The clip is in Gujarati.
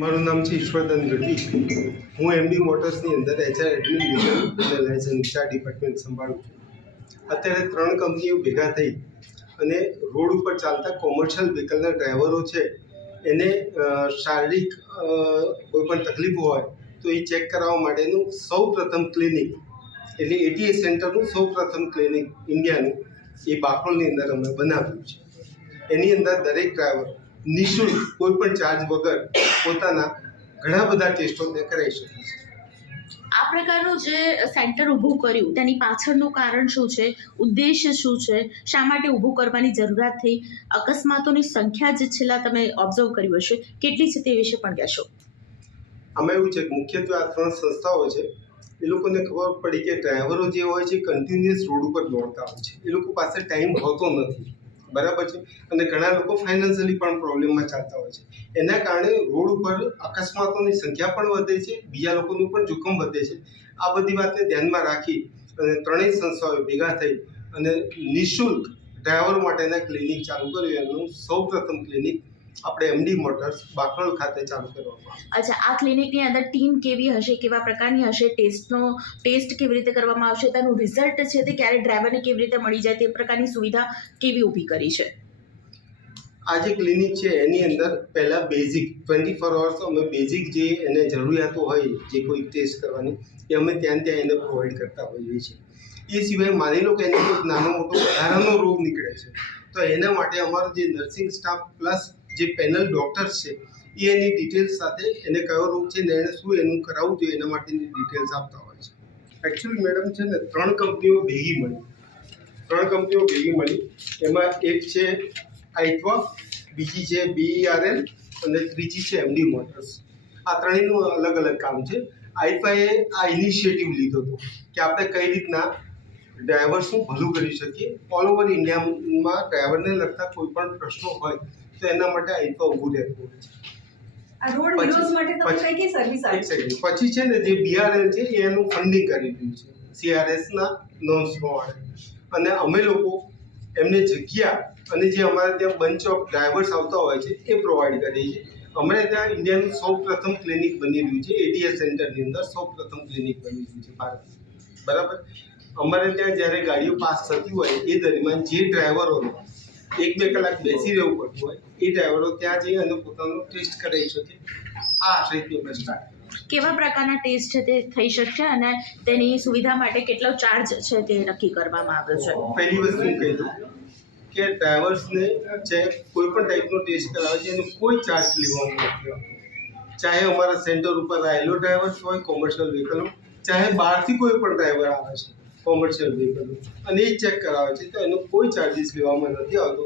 મારું નામ છે ઈશ્વરદાન ગઢવી. હું એમડી મોટર્સની અંદર એચઆર એડમિન લીગલ અને લાયસન્સ 4 ડિપાર્ટમેન્ટ સંભાળું છું. અત્યારે 3 કંપનીઓ ભેગા થઈ અને રોડ ઉપર ચાલતા કોમર્શિયલ વ્હીકલના ડ્રાઈવરો છે એને શારીરિક કોઈ પણ તકલીફો હોય તો એ ચેક કરાવવા માટેનું સૌ પ્રથમ ક્લિનિક એટલે એટીએસ સેન્ટરનું સૌ પ્રથમ ક્લિનિક ઇન્ડિયાનું એ બાકોલની અંદર અમે બનાવ્યું છે. એની અંદર દરેક ડ્રાઈવર નિઃશુલ્ક કોઈ પણ ચાર્જ વગર પોતાના ઘણા બધા ટેસ્ટો તે કરાવી શકે છે. આ પ્રકારનું જે સેન્ટર ઊભું કર્યું તેની પાછળનું કારણ શું છે, ઉદ્દેશ્ય શું છે, શા માટે ઊભું કરવાની જરૂરિયાત થઈ, અકસ્માતોની સંખ્યા જે છેલ્લા તમે ઓબ્ઝર્વ કર્યું હશે કેટલી છે તે વિશે પણ કહેશો. આમાં એવું છે કે મુખ્યત્વે આ 3 સંસ્થાઓ છે એ લોકોને ખબર પડી કે ડ્રાઈવરો જે હોય છે કન્ટિન્યુઅસ રોડ ઉપર દોડતા હોય છે, એ લોકો પાસે ટાઈમ હોતો નથી, બરાબર છે, અને ઘણા લોકો ફાઇનાન્શિયલી પણ પ્રોબ્લેમમાં ચાલતા હોય છે. એના કારણે રોડ ઉપર અકસ્માતોની સંખ્યા પણ વધે છે, બીજા લોકોનું પણ જોખમ વધે છે. આ બધી વાતને ધ્યાનમાં રાખી અને 3 સંસ્થાઓએ ભેગા થઈ અને નિઃશુલ્ક ડ્રાઈવરો માટેના ક્લિનિક ચાલુ કર્યું. એનું સૌ પ્રથમ ક્લિનિક આપણે એમડી મોટર્સ બાકરોલ ખાતે ચાલુ કરવામાં. અચ્છા, આ ક્લિનિકની અંદર ટીમ કેવી હશે, કેવા પ્રકારની હશે, ટેસ્ટ કેવી રીતે કરવામાં આવશે, તેનું રિઝલ્ટ છે તે ક્યારે ડ્રાઈવરને કેવી રીતે મળી જાય તે પ્રકારની સુવિધા કેવી ઊભી કરી છે. આ જે ક્લિનિક છે એની અંદર પહેલાં બેઝિક 24 અવર્સ અમે બેઝિક જે એને જરૂરિયાતો હોય જે કોઈ ટેસ્ટ કરવાની એ અમે ત્યાં એને પ્રોવાઈડ કરતા હોઈએ છીએ. એ સિવાય માની લો કે એને કોઈ નાનો મોટો વધારાનો રોગ નીકળે છે તો એના માટે અમારો જે નર્સિંગ સ્ટાફ પ્લસ જે પેનલ ડૉક્ટર્સ છે એ એની ડિટેલ્સ સાથે એને કયો રોગ છે ને એને શું એનું કરાવવું જોઈએ એના માટેની ડિટેલ્સ આપતા હોય છે. એકચ્યુઅલી મેડમ છે ને 3 કંપનીઓ ભેગી મળી એમાં એક છે આઈથવા, બીજી છે BERL અને ત્રીજી છે એમડી મોટર્સ. આ ત્રણેયનું અલગ અલગ કામ છે. આઈથવાએ આ ઇનિશિયેટિવ લીધો હતો કે આપણે કઈ રીતના ડ્રાઈવર્સનું ભલું કરી શકીએ. ઓલ ઓવર ઇન્ડિયામાં ડ્રાઈવરને લગતા કોઈ પણ પ્રશ્નો હોય તો એના માટે આઈથવા ઊભું રહેતું હોય છે. આ રોડ વિરોધ માટે તમે કઈ કઈ સર્વિસ આપો છો? પછી છે ને જે BRL છે એનું ફંડિંગ કરી રહ્યું છે CRSના નોર્મ્સ પ્રમાણે, અને અમે લોકો એમને જગ્યા અને જે અમારે ત્યાં બંચ ઓફ ડ્રાઈવર્સ આવતા હોય છે એ પ્રોવાઈડ કરીએ છીએ. અમારે ત્યાં ઇન્ડિયાનું સૌ પ્રથમ ક્લિનિક બની રહ્યું છે, એટીએસ સેન્ટરની અંદર સૌ પ્રથમ ક્લિનિક બની રહ્યું છે ભારતમાં, બરાબર. અમારે ત્યાં જ્યારે ગાડીઓ પાસ થતી હોય એ દરમિયાન જે ડ્રાઈવરોને 1-2 કલાક બેસી રહેવું પડતું હોય એ ડ્રાઈવરો ત્યાં જઈ અને પોતાનો ટેસ્ટ કરાવી શકે. આ આશયથી અમે સ્ટાર્ટ. કેવા પ્રકારના ટેસ્ટ છે તે થઈ શકશે અને તેની સુવિધા માટે કેટલો ચાર્જ છે તે નક્કી કરવામાં આવ્યો છે. પહેલી વસ્તુ હું કહી દઉં કે ડ્રાઈવર્સને જે કોઈ પણ ટાઈપનો ટેસ્ટ કરાવે છે એનો કોઈ ચાર્જ લેવામાં નથી આવતો. ચાહે અમારા સેન્ટર ઉપર આવેલો ડ્રાઈવર્સ હોય કોમર્શિયલ વ્હીકલો, ચાહે બહારથી કોઈ પણ ડ્રાઈવર આવે છે કોમર્શિયલ વ્હીકલો અને એ ચેક કરાવે છે તો એનો કોઈ ચાર્જિસ લેવામાં નથી આવતો.